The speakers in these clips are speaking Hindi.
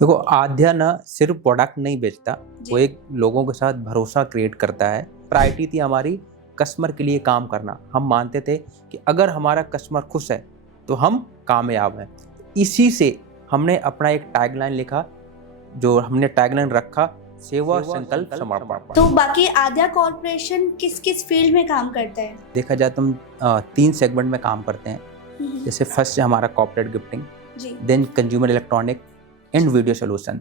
देखो, आद्या ना सिर्फ प्रोडक्ट नहीं बेचता, जी। वो एक लोगों के साथ भरोसा क्रिएट करता है। प्रायोरिटी थी हमारी कस्टमर के लिए काम करना। हम मानते थे कि अगर हमारा कस्टमर खुश है तो हम कामयाब हैं। इसी से हमने अपना एक टैगलाइन लिखा, जो हमने टैगलाइन रखा, सेवा संकल्प समर्पण। तो बाकी आद्या कॉर्पोरेशन किस किस फील्ड में काम करता है? देखा जाए तो हम 3 सेगमेंट में काम करते हैं। हम्म, जैसे फर्स्ट है हमारा कॉर्पोरेट गिफ्टिंग, जी। Then consumer electronic and video solution.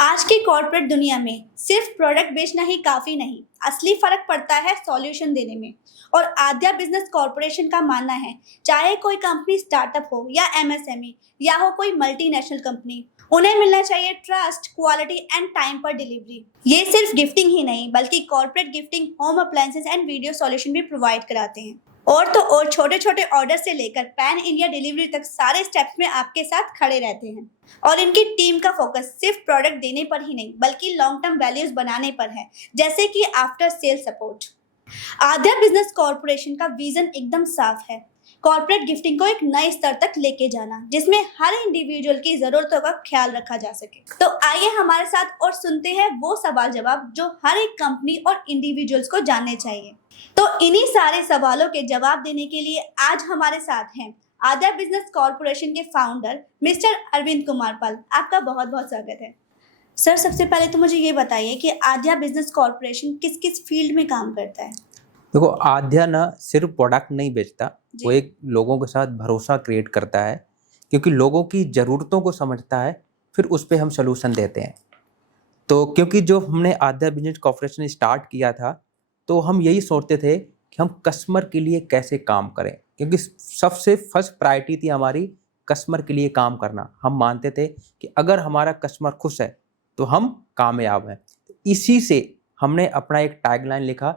आज की कॉर्पोरेट दुनिया में सिर्फ प्रोडक्ट बेचना ही काफी नहीं, असली फर्क पड़ता है सॉल्यूशन देने में। और आद्या बिजनेस कॉर्पोरेशन का मानना है, चाहे कोई कंपनी स्टार्टअप हो या एमएसएमई या हो कोई मल्टीनेशनल कंपनी, उन्हें मिलना चाहिए ट्रस्ट, क्वालिटी एंड टाइम पर डिलीवरी। ये सिर्फ गिफ्टिंग ही नहीं, बल्कि corporate gifting, home appliances and video solution भी प्रोवाइड कराते हैं। और तो और छोटे छोटे ऑर्डर से लेकर पैन इंडिया डिलीवरी तक सारे स्टेप्स में आपके साथ खड़े रहते हैं। और इनकी टीम का फोकस सिर्फ प्रोडक्ट देने पर ही नहीं, बल्कि लॉन्ग टर्म वैल्यूज बनाने पर है, जैसे कि आफ्टर सेल सपोर्ट। आद्या बिजनेस कॉर्पोरेशन का विजन एकदम साफ है, कॉर्पोरेट गिफ्टिंग को एक नए स्तर तक लेके जाना, जिसमें हर इंडिविजुअल की जरूरतों का ख्याल रखा जा सके। तो आइए हमारे साथ और सुनते हैं वो सवाल जवाब जो हर एक कंपनी और इंडिविजुअल्स को जानने चाहिए। तो इन्हीं सारे सवालों के जवाब देने के लिए आज हमारे साथ हैं आद्या बिजनेस कॉर्पोरेशन के फाउंडर मिस्टर अरविंद कुमार पाल। आपका बहुत बहुत स्वागत है सर। सबसे पहले तो मुझे ये बताइए कि आद्या बिजनेस कॉर्पोरेशन किस किस फील्ड में काम करता है? देखो, आद्या ना सिर्फ प्रोडक्ट नहीं बेचता, जी। वो एक लोगों के साथ भरोसा क्रिएट करता है, क्योंकि लोगों की ज़रूरतों को समझता है, फिर उस पे हम सलूशन देते हैं। तो क्योंकि जो हमने आद्या बिजनेस कॉर्पोरेशन स्टार्ट किया था, तो हम यही सोचते थे कि हम कस्टमर के लिए कैसे काम करें, क्योंकि सबसे फर्स्ट प्रायोरिटी थी हमारी कस्टमर के लिए काम करना। हम मानते थे कि अगर हमारा कस्टमर खुश है तो हम कामयाब हैं। इसी से हमने अपना एक टैगलाइन लिखा,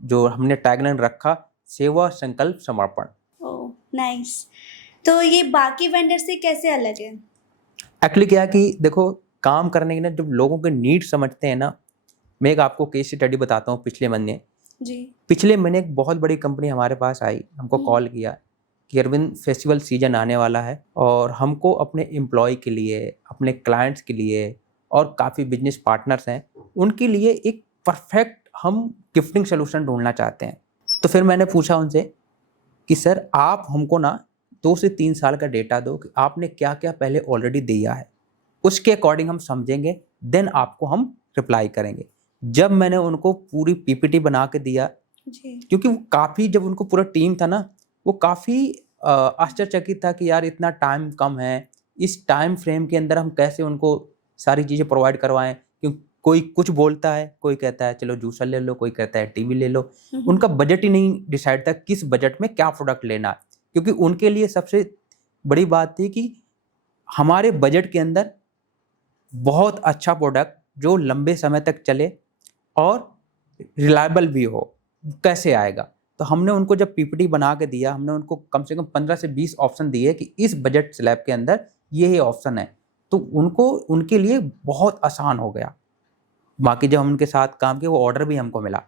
जो हमने टैगलाइन रखा, सेवा संकल्प समर्पण। Oh nice. तो ये बाकी वेंडर से कैसे अलग है? एक्चुअली क्या है कि देखो, काम करने के ना जब लोगों के नीड समझते हैं ना, मैं एक आपको केस स्टडी बताता हूँ। पिछले महीने एक बहुत बड़ी कंपनी हमारे पास आई, हमको कॉल किया कि अरविंद, फेस्टिवल सीजन आने वाला है और हमको अपने एम्प्लॉय के लिए, अपने क्लाइंट्स के लिए और काफ़ी बिजनेस पार्टनर्स हैं, उनके लिए एक परफेक्ट हम गिफ्टिंग सोल्यूशन ढूंढना चाहते हैं। तो फिर मैंने पूछा उनसे कि सर, आप हमको ना 2 से 3 साल का डेटा दो कि आपने क्या क्या पहले ऑलरेडी दिया है, उसके अकॉर्डिंग हम समझेंगे, देन आपको हम रिप्लाई करेंगे। जब मैंने उनको पूरी पीपीटी बना के दिया, जी। क्योंकि वो काफ़ी, जब उनको पूरा टीम था ना, वो काफ़ी आश्चर्यचकित था कि यार इतना टाइम कम है, इस टाइम फ्रेम के अंदर हम कैसे उनको सारी चीज़ें प्रोवाइड करवाएं। क्योंकि कोई कुछ बोलता है, कोई कहता है चलो जूसर ले लो, कोई कहता है टीवी ले लो। उनका बजट ही नहीं डिसाइड था किस बजट में क्या प्रोडक्ट लेना है, क्योंकि उनके लिए सबसे बड़ी बात थी कि हमारे बजट के अंदर बहुत अच्छा प्रोडक्ट जो लंबे समय तक चले और रिलायबल भी हो, कैसे आएगा। तो हमने उनको जब पीपीटी बना के दिया, हमने उनको कम से कम 15 से 20 ऑप्शन दिए कि इस बजट स्लैब के अंदर ये ऑप्शन है, तो उनको, उनके लिए बहुत आसान हो गया। बाकी जब हम उनके साथ काम किया, वो ऑर्डर भी हमको मिला।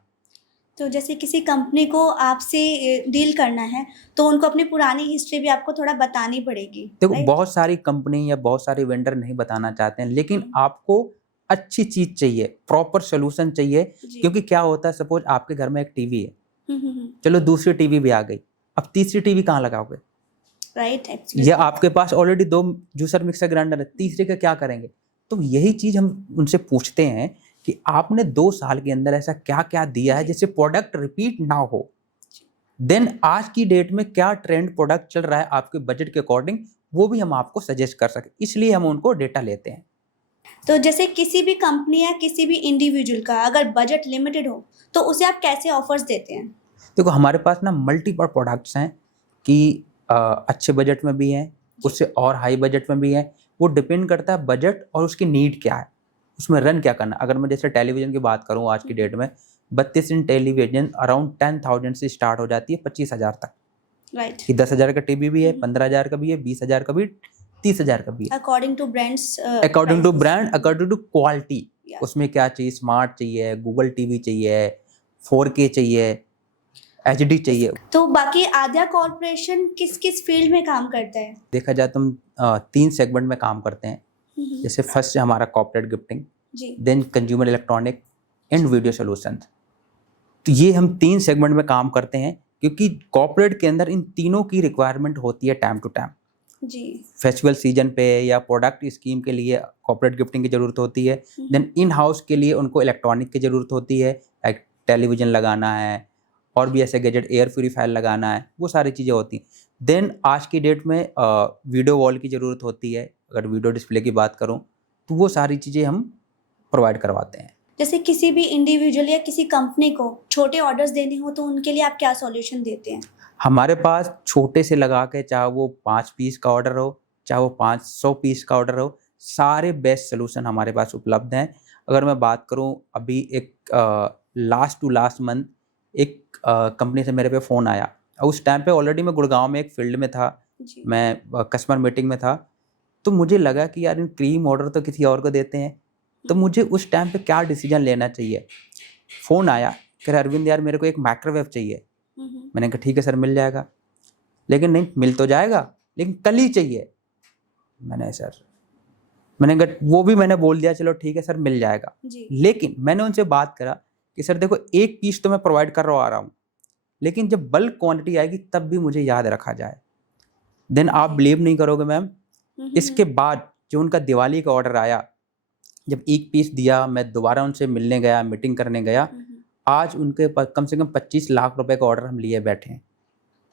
तो जैसे किसी कंपनी को आपसे डील करना है, तो उनको अपनी पुरानी हिस्ट्री भी आपको थोड़ा बतानी पड़ेगी, देखो, राइट? बहुत सारी कंपनी या बहुत सारे वेंडर नहीं बताना चाहते हैं, लेकिन आपको अच्छी चीज चाहिए, प्रॉपर सोल्यूशन चाहिए। जी। क्योंकि क्या होता है, सपोज आपके घर में एक टीवी है, हम्म। चलो दूसरी टीवी भी आ गई, अब तीसरी टीवी कहाँ लगाओगे? राइट, या एब्सोल्युटली। आपके पास ऑलरेडी 2 जूसर मिक्सर ग्राइंडर है, तीसरे का क्या करेंगे? तो यही चीज हम उनसे पूछते हैं कि आपने 2 साल के अंदर ऐसा क्या क्या दिया है जिससे प्रोडक्ट रिपीट ना हो। देन आज की डेट में क्या ट्रेंड प्रोडक्ट चल रहा है आपके बजट के अकॉर्डिंग, वो भी हम आपको सजेस्ट कर सकें, इसलिए हम उनको डेटा लेते हैं। तो जैसे किसी भी कंपनी या किसी भी इंडिविजुअल का अगर बजट लिमिटेड हो, तो उसे आप कैसे ऑफर्स देते हैं? देखो, हमारे पास ना मल्टीपल प्रोडक्ट्स हैं कि अच्छे बजट में भी हैं, उससे और हाई बजट में भी हैं। वो डिपेंड करता है बजट और उसकी नीड क्या है, उसमें रन क्या करना। अगर मैं जैसे टेलीविज़न की बात करूँ, आज की डेट में 32 इंच टेलीविज़न अराउंड 10,000 से स्टार्ट हो जाती है 25,000 तक। राइट। कि 10,000 का टीवी भी है, 15,000 का भी है, 20,000 का भी, 30,000 का भी है। According to brands, according to brand, according to quality, Yeah. उसमें क्या चाहिए, स्मार्ट चाहिए, गूगल टीवी चाहिए, 4K चाहिए, HD चाहिए। तो बाकी आद्या कॉर्पोरेशन किस किस फील्ड में काम करता है? देखा जाए तो हम 3 सेगमेंट में काम करते हैं। हम्म, जैसे फर्स्ट है हमारा कॉर्पोरेट गिफ्टिंग, जी then consumer electronic and video solutions. तो ये हम 3 सेगमेंट में काम करते हैं क्योंकि कॉर्पोरेट के अंदर इन तीनों की रिक्वायरमेंट होती है टाइम टू टाइम। जी। फेस्टिवल सीजन पे या प्रोडक्ट स्कीम के लिए कॉर्पोरेट गिफ्टिंग की ज़रूरत होती है। देन इन हाउस के लिए उनको इलेक्ट्रॉनिक की ज़रूरत होती है, लाइक टेलीविज़न लगाना है और भी ऐसे गैजेट, एयर प्यूरीफायर लगाना है, वो सारी चीज़ें होती हैं। देन आज की डेट में वीडियो वॉल की ज़रूरत होती है, अगर वीडियो डिस्प्ले की बात करूँ तो वो सारी चीज़ें हम प्रोवाइड करवाते हैं। जैसे किसी भी इंडिविजुअल या किसी कंपनी को छोटे ऑर्डर्स देने हो तो उनके लिए आप क्या सॉल्यूशन देते हैं? हमारे पास छोटे से लगा के, चाहे वो 5 पीस का ऑर्डर हो, चाहे वो 500 पीस का ऑर्डर हो, सारे बेस्ट सॉल्यूशन हमारे पास उपलब्ध हैं। अगर मैं बात करूं, अभी एक लास्ट टू लास्ट मंथ एक कंपनी से मेरे पे फ़ोन आया। उस टाइम पे ऑलरेडी मैं गुड़गांव में एक फील्ड में था, जी। मैं कस्टमर मीटिंग में था। तो मुझे लगा कि यार इन क्रीम ऑर्डर तो किसी और को देते हैं, तो मुझे उस टाइम पे क्या डिसीजन लेना चाहिए। फ़ोन आया, कह रहे अरविंद यार मेरे को एक माइक्रोवेव चाहिए। मैंने कहा ठीक है सर, मिल जाएगा। लेकिन नहीं, मिल तो जाएगा लेकिन कल ही चाहिए। मैंने कहा, वो भी मैंने बोल दिया चलो ठीक है सर, मिल जाएगा। जी। लेकिन मैंने उनसे बात करा कि सर देखो, एक पीस तो मैं प्रोवाइड कर रहा हूँ, लेकिन जब बल्क क्वांटिटी आएगी तब भी मुझे याद रखा जाए। देन आप बिलीव नहीं करोगे मैम, इसके बाद जो उनका दिवाली का ऑर्डर आया, जब एक पीस दिया, मैं दोबारा उनसे मिलने गया, मीटिंग करने गया, आज उनके कम से कम 25 लाख रुपए का ऑर्डर हम लिए बैठे हैं।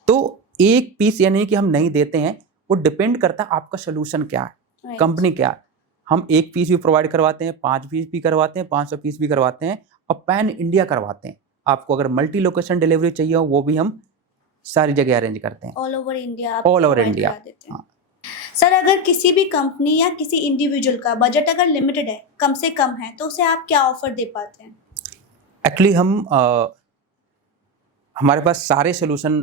तो एक पीस ये नहीं कि हम नहीं देते हैं, वो डिपेंड करता है आपका सोल्यूशन क्या है, कंपनी क्या है। हम एक पीस भी प्रोवाइड करवाते हैं, 5 पीस भी करवाते हैं, 500 पीस भी करवाते हैं और पैन इंडिया करवाते हैं। आपको अगर मल्टी लोकेशन डिलीवरी चाहिए हो, वो भी हम सारी जगह अरेंज करते हैं। All over India all over India. हाँ। सर, अगर किसी भी कंपनी या किसी इंडिविजुअल का बजट अगर लिमिटेड है, कम से कम है, तो उसे आप क्या ऑफर दे पाते हैं? एक्चुअली हमारे पास सारे सोल्यूशन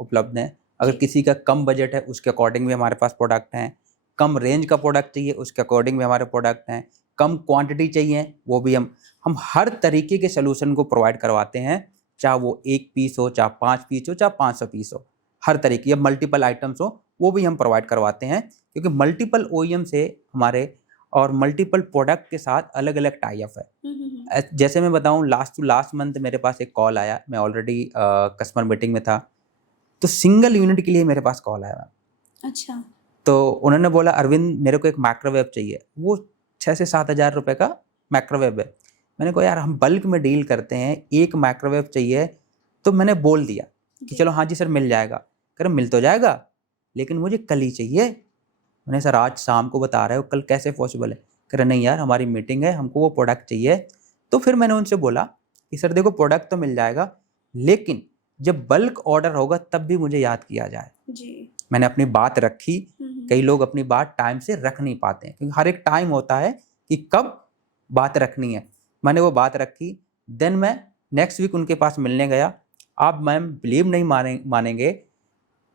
उपलब्ध हैं। अगर किसी का कम बजट है, उसके अकॉर्डिंग भी हमारे पास प्रोडक्ट हैं। कम रेंज का प्रोडक्ट चाहिए, उसके अकॉर्डिंग भी हमारे प्रोडक्ट हैं। कम क्वांटिटी चाहिए, वो भी हम हर तरीके के सोल्यूशन को प्रोवाइड करवाते हैं, चाहे वो 1 पीस हो, चाहे 5 पीस हो, चाहे 500 पीस हो। हर तरीके या मल्टीपल आइटम्स हो, वो भी हम प्रोवाइड करवाते हैं, क्योंकि मल्टीपल OEM से हमारे और मल्टीपल प्रोडक्ट के साथ अलग अलग टाई अप है। जैसे मैं बताऊं, लास्ट टू लास्ट मंथ मेरे पास एक कॉल आया, मैं ऑलरेडी कस्टमर मीटिंग में था, तो सिंगल यूनिट के लिए मेरे पास कॉल आया। अच्छा। तो उन्होंने बोला अरविंद मेरे को एक माइक्रोवेव चाहिए, वो 6 से 7 हज़ार रुपये का माइक्रोवेव है। मैंने कहा यार हम बल्क में डील करते हैं, एक माइक्रोवेव चाहिए। तो मैंने बोल दिया कि चलो हाँ जी सर, मिल जाएगा। कह रहे मिल तो जाएगा लेकिन मुझे कल ही चाहिए। मैंने सर आज शाम को बता रहे हो, कल कैसे पॉसिबल है? कह रहे नहीं यार, हमारी मीटिंग है, हमको वो प्रोडक्ट चाहिए। तो फिर मैंने उनसे बोला कि सर देखो, प्रोडक्ट तो मिल जाएगा, लेकिन जब बल्क ऑर्डर होगा तब भी मुझे याद किया जाए। जी। मैंने अपनी बात रखी। कई लोग अपनी बात टाइम से रख नहीं पाते हैं, क्योंकि हर एक टाइम होता है कि कब बात रखनी है। मैंने वो बात रखी। देन मैं नेक्स्ट वीक उनके पास मिलने गया। आप मैम बिलीव नहीं मानेंगे,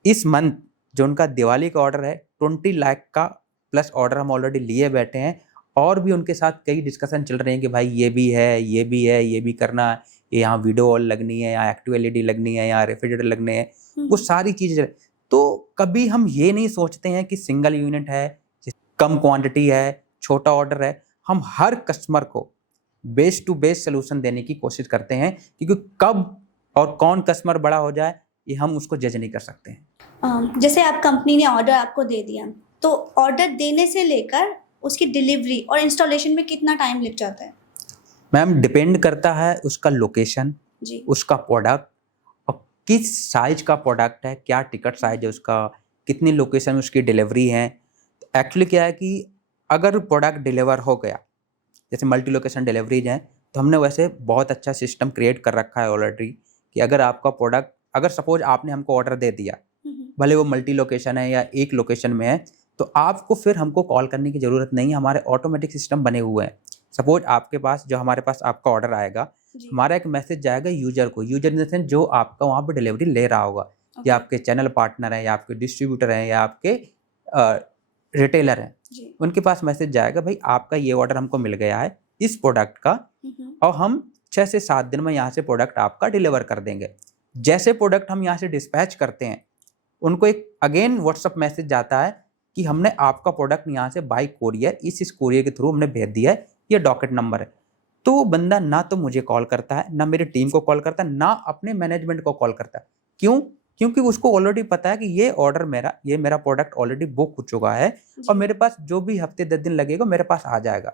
इस मंथ जो उनका दिवाली का ऑर्डर है, 20 लाख का प्लस ऑर्डर हम ऑलरेडी लिए बैठे हैं, और भी उनके साथ कई डिस्कशन चल रहे हैं कि भाई ये भी है, ये भी है, ये भी करना है, यहाँ वीडियो वॉल लगनी है, यहाँ एक्टिव LED लगनी है, यहाँ रेफ्रिजरेटर लगने हैं, वो सारी चीज़ें। तो कभी हम ये नहीं सोचते हैं कि सिंगल यूनिट है, कम क्वांटिटी है, छोटा ऑर्डर है। हम हर कस्टमर को बेस्ट टू बेस्ट सोल्यूशन देने की कोशिश करते हैं, क्योंकि कब और कौन कस्टमर बड़ा हो जाए ये हम उसको जज नहीं कर सकते हैं। जैसे आप कंपनी ने ऑर्डर आपको दे दिया, तो ऑर्डर देने से लेकर उसकी डिलीवरी और इंस्टॉलेशन में कितना टाइम लग जाता है? मैम डिपेंड करता है उसका लोकेशन, जी। उसका प्रोडक्ट और किस साइज का प्रोडक्ट है, क्या टिकट साइज है उसका, कितनी लोकेशन में उसकी डिलीवरी है। एक्चुअली क्या है कि अगर प्रोडक्ट डिलीवर हो गया, जैसे मल्टी लोकेशन डिलीवरीज हैं, तो हमने वैसे बहुत अच्छा सिस्टम क्रिएट कर रखा है ऑलरेडी, कि अगर आपका प्रोडक्ट, अगर सपोज आपने हमको ऑर्डर दे दिया, भले वो मल्टी लोकेशन है या एक लोकेशन में है, तो आपको फिर हमको कॉल करने की ज़रूरत नहीं है। हमारे ऑटोमेटिक सिस्टम बने हुए हैं। सपोज आपके पास, जो हमारे पास आपका ऑर्डर आएगा, हमारा एक मैसेज जाएगा यूजर को, यूजर इन द सेंस जो आपका वहाँ पर डिलीवरी ले रहा होगा, या आपके चैनल पार्टनर है, या आपके डिस्ट्रीब्यूटर हैं, या आपके रिटेलर हैं, उनके पास मैसेज जाएगा, भाई आपका ये ऑर्डर हमको मिल गया है इस प्रोडक्ट का, और हम 6 से 7 दिन में यहाँ से प्रोडक्ट आपका डिलीवर कर देंगे। जैसे प्रोडक्ट हम यहाँ से डिस्पैच करते हैं, उनको एक अगेन व्हाट्सअप मैसेज जाता है कि हमने आपका प्रोडक्ट यहाँ से बाय कोरियर इस कोरियर के थ्रू हमने भेज दिया है, ये डॉकेट नंबर है। तो वो बंदा ना तो मुझे कॉल करता है, ना मेरी टीम को कॉल करता है, ना अपने मैनेजमेंट को कॉल करता है। क्यों? क्योंकि उसको ऑलरेडी पता है कि ये ऑर्डर मेरा प्रोडक्ट ऑलरेडी बुक हो चुका है और मेरे पास जो भी हफ्ते 10 दिन लगेगा मेरे पास आ जाएगा।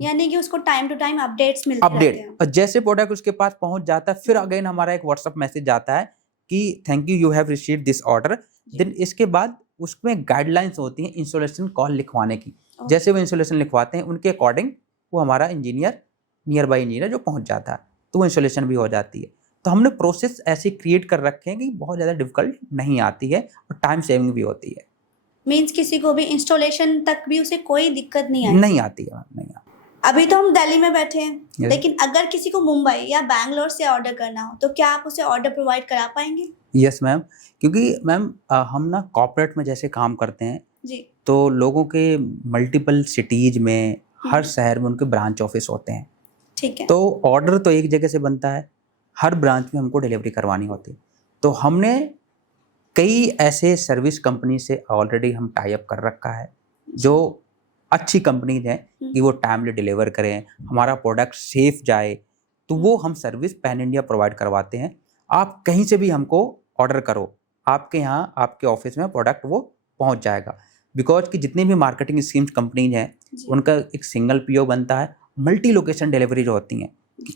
यानी कि उसको टाइम टू टाइम अपडेट्स मिलते रहते हैं। अपडेट, और जैसे प्रोडक्ट उसके पास पहुंच जाता है, फिर अगेन हमारा एक व्हाट्सएप मैसेज आता है कि thank you have received this order. Then इसके बाद उसमें गाइडलाइंस होती हैं इंस्टॉलेशन कॉल लिखवाने की। जैसे वो इंस्टॉलेशन लिखवाते हैं उनके अकॉर्डिंग वो हमारा इंजीनियर, नियर बाई इंजीनियर जो पहुंच जाता है, तो वो इंस्टॉलेशन भी हो जाती है। तो हमने प्रोसेस ऐसे क्रिएट कर रखे हैं कि बहुत ज़्यादा डिफिकल्ट नहीं आती है और टाइम सेविंग भी होती है। मीन्स किसी को भी इंस्टॉलेशन तक भी उसे कोई दिक्कत नहीं नहीं आती है। अभी तो हम दिल्ली में बैठे हैं, Yes. लेकिन अगर किसी को मुंबई या बैंगलोर से ऑर्डर करना हो तो क्या आप उसे ऑर्डर प्रोवाइड करा पाएंगे? यस मैम, क्योंकि मैम हम ना कॉर्पोरेट में जैसे काम करते हैं जी। तो लोगों के मल्टीपल सिटीज में, हर शहर में उनके ब्रांच ऑफिस होते हैं। ठीक है। तो ऑर्डर तो एक जगह से बनता है, हर ब्रांच में हमको डिलीवरी करवानी होती है। तो हमने कई ऐसे सर्विस कंपनी से ऑलरेडी हम टाई अप कर रखा है जो अच्छी कंपनीज हैं कि वो टाइमली डिलीवर करें, हमारा प्रोडक्ट सेफ जाए। तो वो हम सर्विस पैन इंडिया प्रोवाइड करवाते हैं। आप कहीं से भी हमको ऑर्डर करो, आपके यहाँ आपके ऑफिस में प्रोडक्ट वो पहुँच जाएगा। बिकॉज कि जितनी भी मार्केटिंग स्कीम्स कंपनीज हैं उनका एक सिंगल पीओ बनता है, मल्टी लोकेशन डिलीवरीज होती हैं।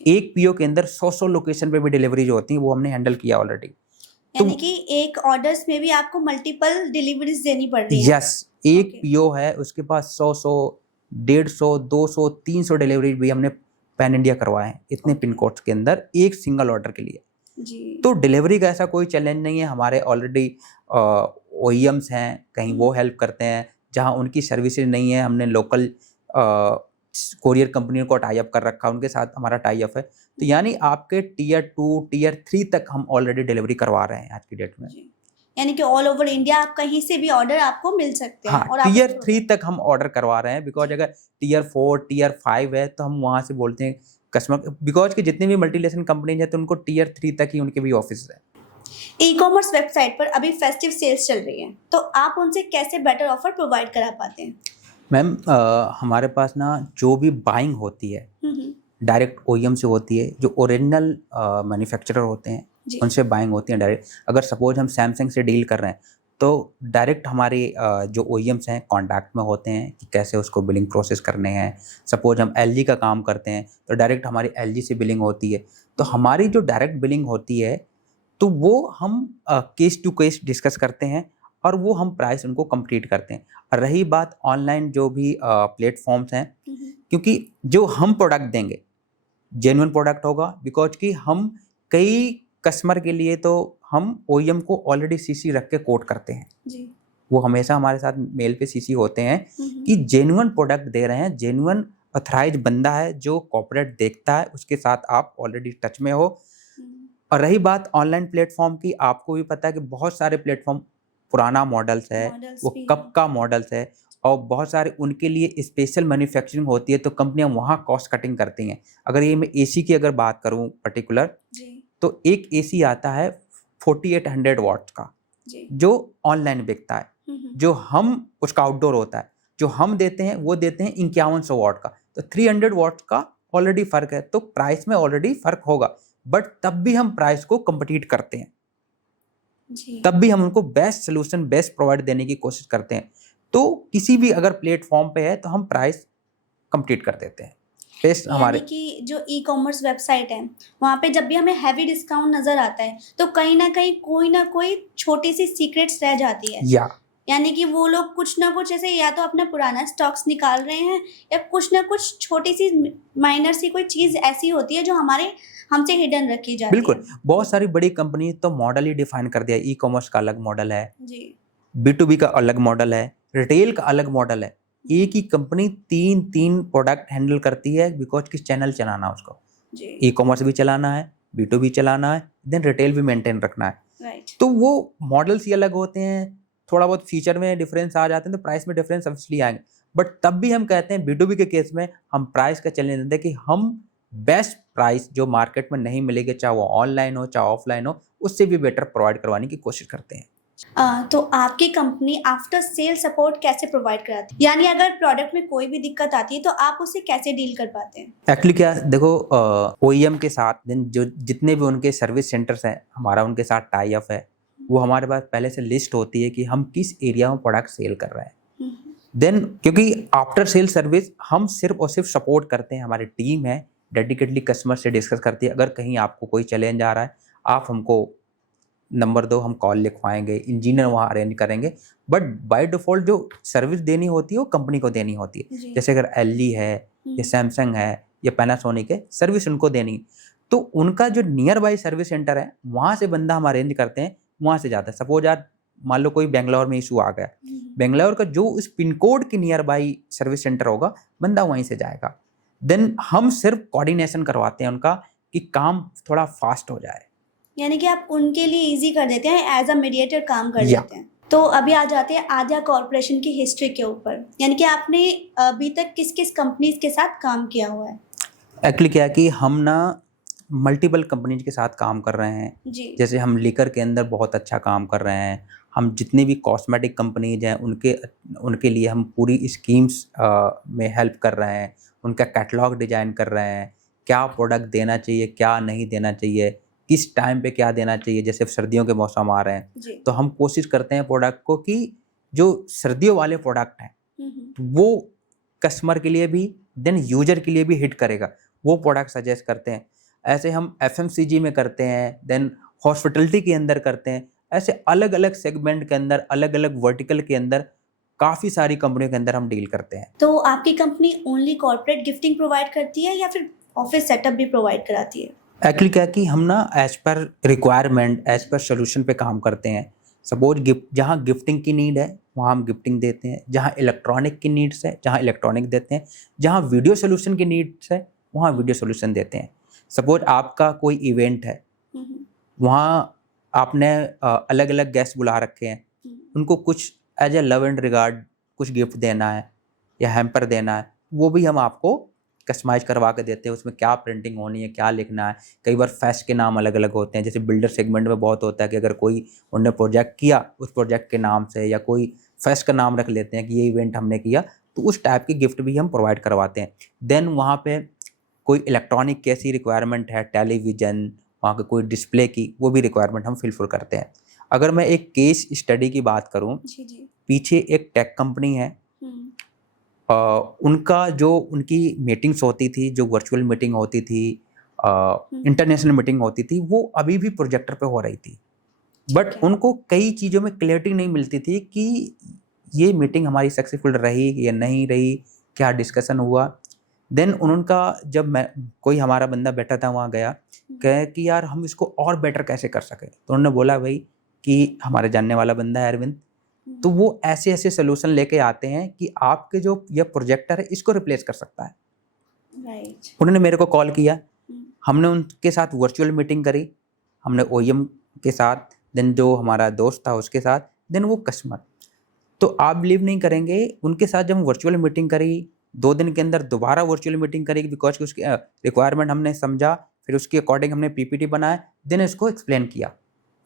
एक पीओ के अंदर 100 लोकेशन पे भी डिलीवरीज होती हैं, वो हमने हैंडल किया ऑलरेडी। यानी कि एक ऑर्डर्स में भी आपको मल्टीपल डिलीवरीज देनी पड़ रही है। यस, एक पीओ है उसके पास 100, 150, 200, 300 डिलीवरी भी हमने पैन इंडिया करवाए हैं इतने पिन कोड्स के अंदर एक सिंगल ऑर्डर के लिए। जी। तो डिलीवरी का ऐसा कोई चैलेंज नहीं है। हमारे ऑलरेडी ओईएम्स हैं, कहीं वो हेल्प करते हैं, जहां उनकी सर्विसेज नहीं है हमने लोकल कोरियर कंपनियों को टाई अप कर रखा है, उनके साथ हमारा टाई अप है। तो यानी आपके टीयर 2, टीयर 3 तक हम ऑलरेडी डिलीवरी करवा रहे हैं आज की डेट में। यानी कि ऑल ओवर इंडिया आप कहीं से भी ऑर्डर आपको मिल सकते हैं। हाँ, और टीयर 3 तक हम ऑर्डर करवा रहे हैं। बिकॉज अगर टीयर 4, टीयर 5 है तो हम वहाँ से बोलते हैं कस्टमर, बिकॉज कि जितनी भी मल्टीनेशनल कंपनीज है तो उनको टीयर 3 तक ही उनके भी ऑफिस है। ई कॉमर्स वेबसाइट पर अभी फेस्टिव सेल्स चल रही है, तो आप उनसे कैसे बेटर ऑफर प्रोवाइड करा पाते हैं? मैम हमारे पास ना जो भी बाइंग होती है डायरेक्ट ओईएम से होती है, जो ओरिजिनल मैन्युफैक्चरर होते हैं उनसे बाइंग होती है डायरेक्ट। अगर सपोज हम सैमसंग से डील कर रहे हैं तो डायरेक्ट हमारे जो ओईएम्स हैं कॉन्टैक्ट में होते हैं कि कैसे उसको बिलिंग प्रोसेस करने हैं। सपोज हम एलजी का काम करते हैं तो डायरेक्ट हमारी एलजी से बिलिंग होती है। तो हमारी जो डायरेक्ट बिलिंग होती है तो वो हम केस टू केस डिस्कस करते हैं और वो हम प्राइस उनको कंप्लीट करते हैं। और रही बात ऑनलाइन जो भी प्लेटफॉर्म्स हैं, क्योंकि जो हम प्रोडक्ट देंगे जेन्युइन प्रोडक्ट होगा। बिकॉज कि हम कई कस्टमर के लिए तो हम ओईएम को ऑलरेडी सीसी रख के कोट करते हैं जी। वो हमेशा हमारे साथ मेल पे सीसी होते हैं कि जेन्युइन प्रोडक्ट दे रहे हैं, जेन्युइन ऑथराइज बंदा है जो कॉर्पोरेट देखता है, उसके साथ आप ऑलरेडी टच में हो। और रही बात ऑनलाइन प्लेटफॉर्म की, आपको भी पता है कि बहुत सारे प्लेटफॉर्म पुराना मॉडल्स है, वो कब का मॉडल्स है और बहुत सारे उनके लिए स्पेशल मैन्युफैक्चरिंग होती है तो कंपनियां वहाँ कॉस्ट कटिंग करती हैं। अगर ये मैं एसी की अगर बात करूँ पर्टिकुलर तो एक एसी आता है 4800 वाट्स का जो ऑनलाइन बिकता है, जो हम उसका आउटडोर होता है जो हम देते हैं वो देते हैं 5100 वाट का। तो 300 वाट्स का ऑलरेडी फर्क है, तो प्राइस में ऑलरेडी फर्क होगा, बट तब भी हम प्राइस को कंपीट करते हैं जी। तब भी हम उनको बेस्ट सोल्यूशन बेस्ट प्रोवाइड देने की कोशिश करते हैं। तो किसी भी अगर प्लेटफॉर्म पे है तो हम प्राइस कंप्लीट कर देते हैं बेस्ट हमारे। यानी कि जो ई कॉमर्स वेबसाइट है वहाँ पे जब भी हमें हैवी डिस्काउंट नजर आता है तो कहीं ना कोई छोटी सी सीक्रेट्स रह जाती है यानी कि वो लोग कुछ ना कुछ ऐसे या तो अपना पुराना स्टॉक्स निकाल रहे हैं या कुछ ना कुछ छोटी सी माइनर सी कोई चीज ऐसी होती है जो हमसे हिडन रखी जाती है। बिल्कुल, बहुत सारी बड़ी कंपनी तो मॉडल ही डिफाइन कर दिया। ई कॉमर्स का अलग मॉडल है जी, B2B का अलग मॉडल है, रिटेल का अलग मॉडल है। एक ही कंपनी तीन प्रोडक्ट हैंडल करती है बिकॉज किस चैनल चलाना है उसको। ई कॉमर्स भी चलाना है, B2B चलाना है, देन रिटेल भी मेंटेन रखना है। राइट। तो वो मॉडल्स ही अलग होते हैं, थोड़ा बहुत फीचर में डिफरेंस आ जाते हैं तो प्राइस में डिफरेंस ऑब्वियसली आएंगे। बट तब भी हम कहते हैं B2B के केस में हम प्राइस का चैलेंज देते हैं कि हम बेस्ट प्राइस जो मार्केट में नहीं मिलेगी, चाहे वो ऑनलाइन हो चाहे ऑफलाइन हो, उससे भी बेटर प्रोवाइड करवाने की कोशिश करते हैं। तो आपकी कंपनी आफ्टर सेल सपोर्ट कैसे प्रोवाइड कराती है? यानी अगर प्रोडक्ट में कोई भी दिक्कत आती है तो आप उसे कैसे डील कर पाते हैं? एक्चुअली क्या है, देखो OEM के साथ देन जो जितने भी उनके सर्विस सेंटर्स हैं, हमारा उनके साथ टाई अप है, वो हमारे पास पहले से लिस्ट होती है कि हम किस एरिया में प्रोडक्ट सेल कर रहे हैं। देन क्योंकि आफ्टर सेल सर्विस हम सिर्फ और सिर्फ सपोर्ट करते हैं, हमारी टीम है डेडिकेटली कस्टमर से डिस्कस करती है। अगर कहीं आपको कोई चैलेंज आ रहा है, आप हमको नंबर दो, हम कॉल लिखवाएंगे, इंजीनियर वहाँ अरेंज करेंगे। बट बाय डिफ़ॉल्ट जो सर्विस देनी होती है वो कंपनी को देनी होती है। जी। जैसे अगर LG है या सैमसंग है या पैनासोनिक है, सर्विस उनको देनी, तो उनका जो नियर बाई सर्विस सेंटर है वहाँ से बंदा हम अरेंज करते हैं, वहाँ से जाता है। सपोज यार मान लो कोई बेंगलोर में इशू आ गया, बेंगलोर का जो उस पिन कोड के नियर बाई सर्विस सेंटर होगा, बंदा वहीं से जाएगा। देन हम सिर्फ कोऑर्डिनेशन करवाते हैं उनका कि काम थोड़ा फास्ट हो जाए। यानी कि आप उनके लिए इजी कर देते हैं, एज अ मीडिएटर काम कर या। देते हैं। तो अभी आ जाते हैं आद्या कॉर्पोरेशन की हिस्ट्री के ऊपर, यानी कि आपने अभी तक किस किस कंपनीज के साथ काम किया हुआ है? एक्चुअली क्या है कि हम ना मल्टीपल कंपनीज के साथ काम कर रहे हैं। जी। जैसे हम लिकर के अंदर बहुत अच्छा काम कर रहे हैं। हम जितनी भी कॉस्मेटिक कंपनीज हैं उनके लिए हम पूरी स्कीम्स में हेल्प कर रहे हैं, उनका कैटलॉग डिजाइन कर रहे हैं, क्या प्रोडक्ट देना चाहिए क्या नहीं देना चाहिए, किस टाइम पे क्या देना चाहिए। जैसे सर्दियों के मौसम आ रहे हैं, जी। तो हम कोशिश करते हैं प्रोडक्ट को कि जो सर्दियों वाले प्रोडक्ट हैं वो कस्टमर के लिए भी देन यूजर के लिए भी हिट करेगा, वो प्रोडक्ट सजेस्ट करते हैं। ऐसे हम FMCG में करते हैं, देन हॉस्पिटलिटी के अंदर करते हैं। ऐसे अलग अलग सेगमेंट के अंदर, अलग अलग वर्टिकल के अंदर काफ़ी सारी कंपनियों के अंदर हम डील करते हैं। तो आपकी company only corporate gifting provide करती है या फिर ऑफिस सेटअप भी प्रोवाइड कराती है? एक्चुअली क्या है कि हम ना as per requirement, as per solution पे काम करते हैं। सपोज जहाँ गिफ्टिंग की नीड है वहाँ हम गिफ्टिंग देते हैं, जहाँ इलेक्ट्रॉनिक की नीड्स है जहाँ इलेक्ट्रॉनिक देते हैं, जहाँ वीडियो सोल्यूशन की नीड्स है वहाँ वीडियो सोल्यूशन देते हैं। सपोज आपका कोई इवेंट है, वहाँ आपने अलग अलग गेस्ट बुला रखे हैं, उनको कुछ as a love and regard कुछ गिफ्ट देना है या हैम्पर देना है, वो भी हम आपको कस्टमाइज करवा के देते हैं। उसमें क्या प्रिंटिंग होनी है, क्या लिखना है। कई बार फेस्ट के नाम अलग अलग होते हैं, जैसे बिल्डर सेगमेंट में बहुत होता है कि अगर कोई उन्होंने प्रोजेक्ट किया उस प्रोजेक्ट के नाम से, या कोई फेस्ट का नाम रख लेते हैं कि ये इवेंट हमने किया, तो उस टाइप की गिफ्ट भी हम प्रोवाइड करवाते हैं। देन वहाँ पे कोई इलेक्ट्रॉनिक की ऐसी रिक्वायरमेंट है, टेलीविज़न, वहाँ के कोई डिस्प्ले की, वो भी रिक्वायरमेंट हम फिलफिल करते हैं। अगर मैं एक केस स्टडी की बात करूँ, जी। पीछे एक टेक कंपनी है, उनका जो उनकी मीटिंग्स होती थी, जो वर्चुअल मीटिंग होती थी, इंटरनेशनल मीटिंग होती थी, वो अभी भी प्रोजेक्टर पे हो रही थी। बट उनको कई चीज़ों में क्लैरिटी नहीं मिलती थी कि ये मीटिंग हमारी सक्सेसफुल रही या नहीं रही, क्या डिस्कशन हुआ। देन उनका जब कोई हमारा बंदा बैठा था वहाँ गया, कहे कि यार हम इसको और बेटर कैसे कर सकें, तो उन्होंने बोला भाई कि हमारे जानने वाला बंदा है अरविंद, तो वो ऐसे ऐसे सोल्यूशन लेके आते हैं कि आपके जो ये प्रोजेक्टर है इसको रिप्लेस कर सकता है। राइट। उन्होंने मेरे को कॉल किया, हमने उनके साथ वर्चुअल मीटिंग करी, हमने OEM के साथ, देन जो हमारा दोस्त था उसके साथ, देन वो कस्टमर। तो आप बिलीव नहीं करेंगे, उनके साथ जब हम वर्चुअल मीटिंग करी, 2 दिन के अंदर दोबारा वर्चुअल मीटिंग करी, बिकॉज कि उसकी रिक्वायरमेंट हमने समझा, फिर उसके अकॉर्डिंग हमने PPT बनाया, देन इसको एक्सप्लेन किया।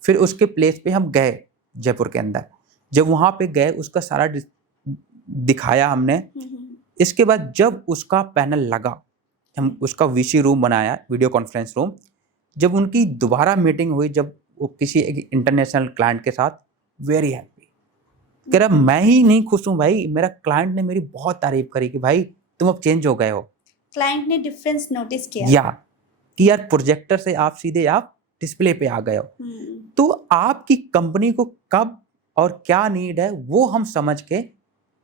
फिर उसके प्लेस पे हम गए जयपुर के अंदर, जब वहाँ पे गए उसका सारा दिखाया हमने। इसके बाद जब उसका पैनल लगा, हम उसका VC रूम बनाया, वीडियो कॉन्फ्रेंस रूम, जब उनकी दोबारा मीटिंग हुई, जब वो किसी एक इंटरनेशनल क्लाइंट के साथ, वेरी हैप्पी, कह रहा मैं ही नहीं खुश हूँ भाई, मेरा क्लाइंट ने मेरी बहुत तारीफ करी कि भाई तुम अब चेंज हो गए हो। क्लाइंट ने डिफरेंस नोटिस किया या कि यार प्रोजेक्टर से आप सीधे आप डिस्प्ले पे आ गए हो। तो आपकी कंपनी को कब और क्या नीड है वो हम समझ के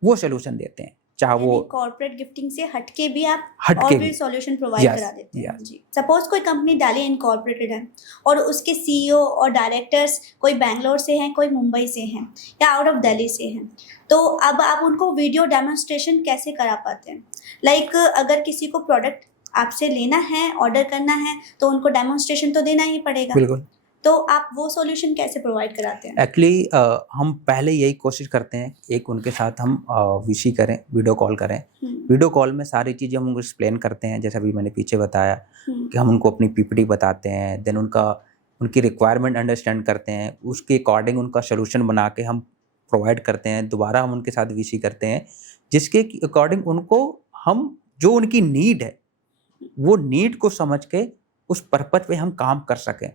वो सोल्यूशन देते हैं, चाहे वो कॉर्पोरेट गिफ्टिंग से हटके भी आप हटके और भी भी सॉल्यूशन प्रोवाइड करा देते हैं। yes. जी। सपोज कोई कंपनी दिल्ली इनकॉर्पोरेटेड है और उसके CEO और डायरेक्टर्स कोई बैंगलोर से हैं, कोई मुंबई से हैं या आउट ऑफ दिल्ली से हैं, तो अब आप उनको वीडियो डेमोन्स्ट्रेशन कैसे करा पाते हैं? लाइक अगर किसी को प्रोडक्ट आपसे लेना है, ऑर्डर करना है, तो उनको डेमोन्स्ट्रेशन तो देना ही पड़ेगा। बिल्कुल। तो आप वो सॉल्यूशन कैसे प्रोवाइड कराते हैं? एक्चुअली हम पहले यही कोशिश करते हैं, एक उनके साथ हम VC करें, वीडियो कॉल करें, वीडियो कॉल में सारी चीज़ें हम उनको एक्सप्लेन करते हैं, जैसा अभी मैंने पीछे बताया कि हम उनको अपनी पीपीटी बताते हैं, देन उनकी रिक्वायरमेंट अंडरस्टैंड करते हैं, उसके अकॉर्डिंग उनका सोल्यूशन बना के हम प्रोवाइड करते हैं। दोबारा हम उनके साथ वीसी करते हैं, जिसके अकॉर्डिंग उनको हम जो उनकी नीड है वो नीड को समझ के उस पर्पज पे हम काम कर सकें।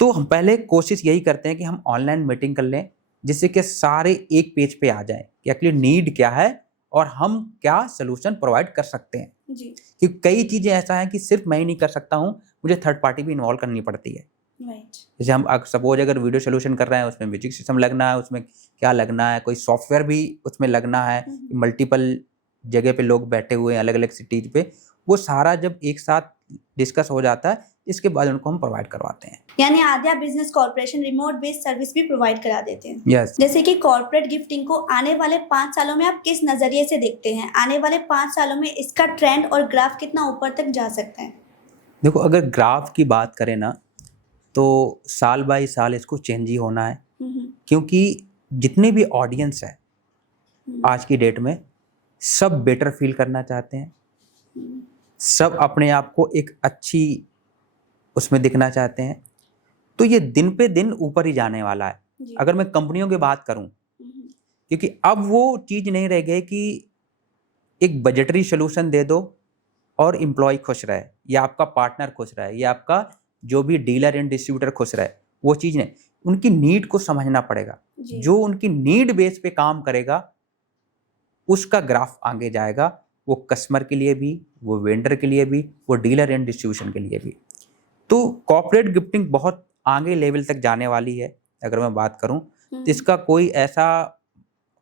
तो हम पहले कोशिश यही करते हैं कि हम ऑनलाइन मीटिंग कर लें, जिससे कि सारे एक पेज पे आ जाएं कि एक्चुअली नीड क्या है और हम क्या सोल्यूशन प्रोवाइड कर सकते हैं। जी, क्योंकि कई चीज़ें ऐसा है कि सिर्फ मैं ही नहीं कर सकता हूँ, मुझे थर्ड पार्टी भी इन्वॉल्व करनी पड़ती है। राइट। जैसे हम सपोज अगर वीडियो सोल्यूशन कर रहे हैं, उसमें म्यूजिक सिस्टम लगना है, उसमें क्या लगना है, कोई सॉफ्टवेयर भी उसमें लगना है, मल्टीपल जगह पे लोग बैठे हुए हैं अलग अलग सिटीज पे, वो सारा जब एक साथ डिस्कस हो जाता है, इसके बाद उनको हम प्रोवाइड करवाते हैं। यानी Aadya business corporation remote based service भी प्रोवाइड करा देते हैं। यस। जैसे कि कॉर्पोरेट गिफ्टिंग को आने वाले 5 सालों में आप किस नजरिए से देखते हैं? आने वाले 5 सालों में इसका ट्रेंड और ग्राफ कितना ऊपर तक जा सकता है? देखो, अगर ग्राफ की बात करें ना, तो साल बाई साल इसको चेंज ही होना है, क्योंकि जितने भी ऑडियंस है आज की डेट में, सब बेटर फील करना चाहते हैं, सब अपने आप को एक अच्छी उसमें दिखना चाहते हैं। तो ये दिन पे दिन ऊपर ही जाने वाला है। जी। अगर मैं कंपनियों की बात करूं, क्योंकि अब वो चीज़ नहीं रह गई कि एक बजटरी सोल्यूशन दे दो और एम्प्लॉय खुश रहे, या आपका पार्टनर खुश रहे, या आपका जो भी डीलर एंड डिस्ट्रीब्यूटर खुश रहे, वो चीज़ नहीं। उनकी नीड को समझना पड़ेगा। जी। जो उनकी नीड बेस पे काम करेगा उसका ग्राफ आगे जाएगा, वो कस्टमर के लिए भी, वो वेंडर के लिए भी, वो डीलर एंड डिस्ट्रीब्यूशन के लिए भी। तो कॉर्पोरेट गिफ्टिंग बहुत आगे लेवल तक जाने वाली है। अगर मैं बात करूं तो इसका कोई ऐसा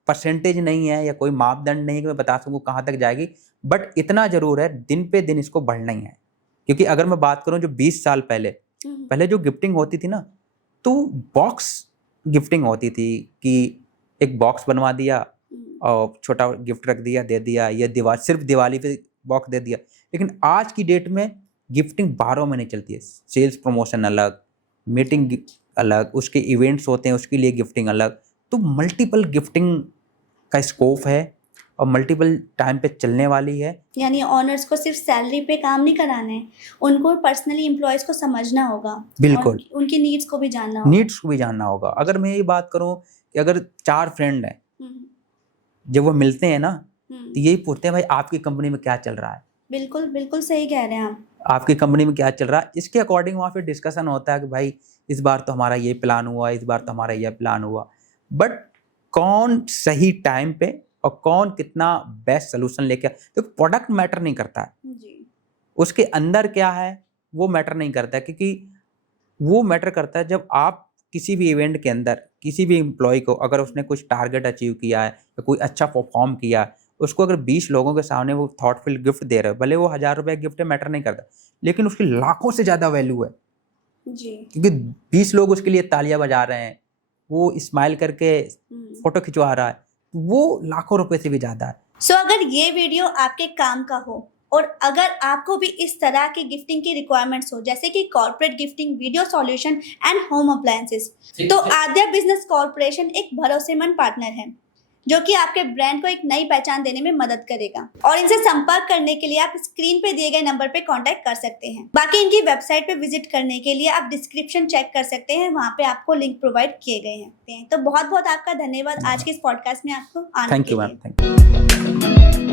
परसेंटेज नहीं है या कोई मापदंड नहीं है कि मैं बता सकूं कहां तक जाएगी, बट इतना जरूर है दिन पे दिन इसको बढ़ना ही है। क्योंकि अगर मैं बात करूं जो 20 साल पहले जो गिफ्टिंग होती थी ना, तो बॉक्स गिफ्टिंग होती थी कि एक बॉक्स बनवा दिया और छोटा गिफ्ट रख दिया, दे दिया, या सिर्फ दिवाली पे बॉक्स दे दिया। लेकिन आज की डेट में गिफ्टिंग 12 महीने चलती है। सेल्स प्रमोशन अलग, मीटिंग अलग, उसके इवेंट्स होते हैं उसके लिए गिफ्टिंग अलग। तो मल्टीपल गिफ्टिंग का स्कोप है और मल्टीपल टाइम पे चलने वाली है। यानी ऑनर्स को सिर्फ सैलरी पे काम नहीं कराना है, उनको पर्सनली एम्प्लॉयज को समझना होगा। बिल्कुल। और उनकी नीड्स को भी जानना होगा। नीड्स को भी जानना होगा। अगर मैं ये बात करूं कि अगर 4 फ्रेंड हैं, जब वो मिलते हैं ना, तो यही पूछते हैं भाई आपकी कंपनी में क्या चल रहा है। बिल्कुल बिल्कुल सही कह रहे हैं आप। आपकी कंपनी में क्या चल रहा है, इसके अकॉर्डिंग वहाँ पे डिस्कशन होता है कि भाई इस बार तो हमारा ये प्लान हुआ, इस बार तो हमारा ये प्लान हुआ। बट कौन सही टाइम पे और कौन कितना बेस्ट सोल्यूशन लेके, तो प्रोडक्ट मैटर नहीं करता है जी। उसके अंदर क्या है वो मैटर नहीं करता है, क्योंकि वो मैटर करता है जब आप किसी भी इवेंट के अंदर किसी भी एम्प्लॉय को, अगर उसने कुछ टारगेट अचीव किया है या कोई अच्छा परफॉर्म किया है, उसको अगर 20 लोगों के सामने वो थॉटफुल गिफ्ट दे रहे हो, भले वो 1000 रुपये गिफ्ट मैटर नहीं करता, लेकिन उसकी लाखों से ज़्यादा वैल्यू है। जी। क्योंकि 20 लोग उसके लिए तालियां बजा रहे हैं, वो स्माइल करके फोटो खिंचवा रहा है, वो लाखों रुपए से भी ज़्यादा है। सो अगर ये वीडियो आपके काम का हो और अगर आपको भी इस तरह की गिफ्टिंग की रिक्वायरमेंट्स हो, जैसे कि corporate gifting, video solution and home appliances, तो आद्या बिजनेस कॉर्पोरेशन एक भरोसेमंद पार्टनर है जो कि आपके ब्रांड को एक नई पहचान देने में मदद करेगा। और इनसे संपर्क करने के लिए आप स्क्रीन पे दिए गए नंबर पे कांटेक्ट कर सकते हैं। बाकी इनकी वेबसाइट पे विजिट करने के लिए आप डिस्क्रिप्शन चेक कर सकते हैं, वहाँ पे आपको लिंक प्रोवाइड किए गए हैं। तो बहुत बहुत आपका धन्यवाद आज के इस पॉडकास्ट में आपको आने के लिए। Thank you ma'am, thank you.